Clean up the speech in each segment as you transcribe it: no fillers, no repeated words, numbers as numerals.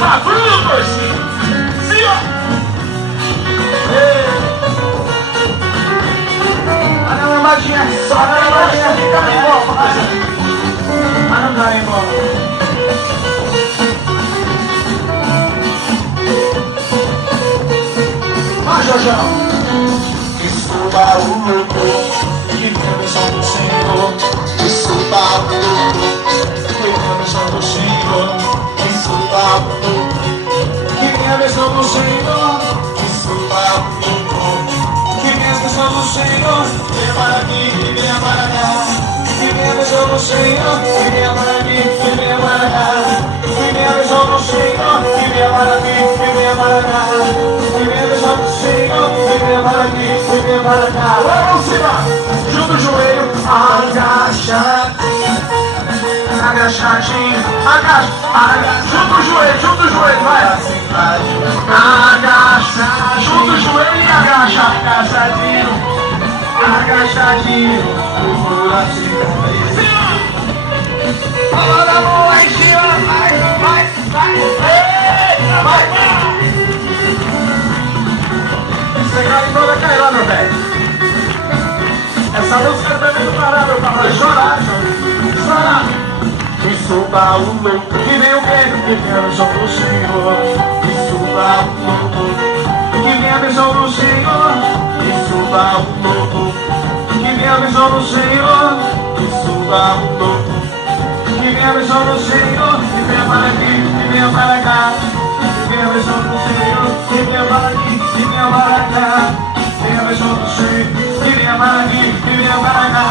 na cruz, torcida. Sim, ó. Olha a lambadinha, só a lambadinha fica bem bom, rapaziada. Mas não dá, hein, bola. Vai, Jojão. Desculpa o louco que vem a bênção do Senhor. Desculpa o louco que vem a bênção do Senhor. Desculpa o louco que vem a bênção do Senhor. Desculpa o louco que vem a bênção do Senhor. Venha para aqui, venha para cá. Que vem a bênção do Senhor. Que venha para aqui, que venha para cá. Que vem a bênção do Senhor. Que venha para aqui, que venha para cá. Que vem a bênção do Senhor. Que venha para aqui, que venha para cá. Vamos cima, junta o joelho, agacha, agachadinho, agacha, junta o joelho, vai. Agacha, junta o joelho e agacha, agachadinho, agachadinho, por acima. Agora a mão lá em cima, vai, eita, vai. Você cai toda cairá, meu velho. Essa música tá muito parada, meu papai. Chorar. Desculpa o louco que vem o quê? Que vem a bênção do Senhor. Desculpa o louco que vem a bênção do Senhor. Desculpa o louco que vem a bênção do Senhor. Desculpa o louco que vem a bênção do Senhor. Que venha para aqui, que venha para cá. Que venha a bênção do Senhor. Que venha para aqui, que venha para cá. Que venha a bênção do Senhor. Que venha para aqui, que venha para cá.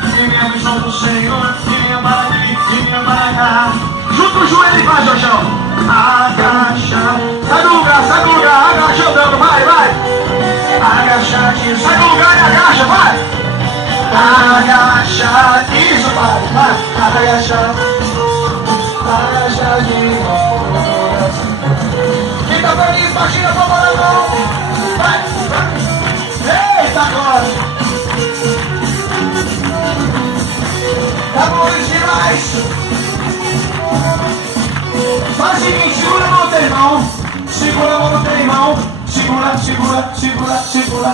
Que venha a bênção do Senhor. Que venha para aqui, que venha para cá. Junta o joelho e vai, Jojão. Agacha. Sai do lugar, agacha andando, vai. Agachadinho, sai do lugar e agacha, vai. Agacha, isso, vai. Agachadinho. Quem tá feliz, baixinha, palma na mão. Vai. Eita, agora. Tá bom demais. Faz o seguinte, segura a mão do teu irmão. Segura a mão do teu irmão. Segura.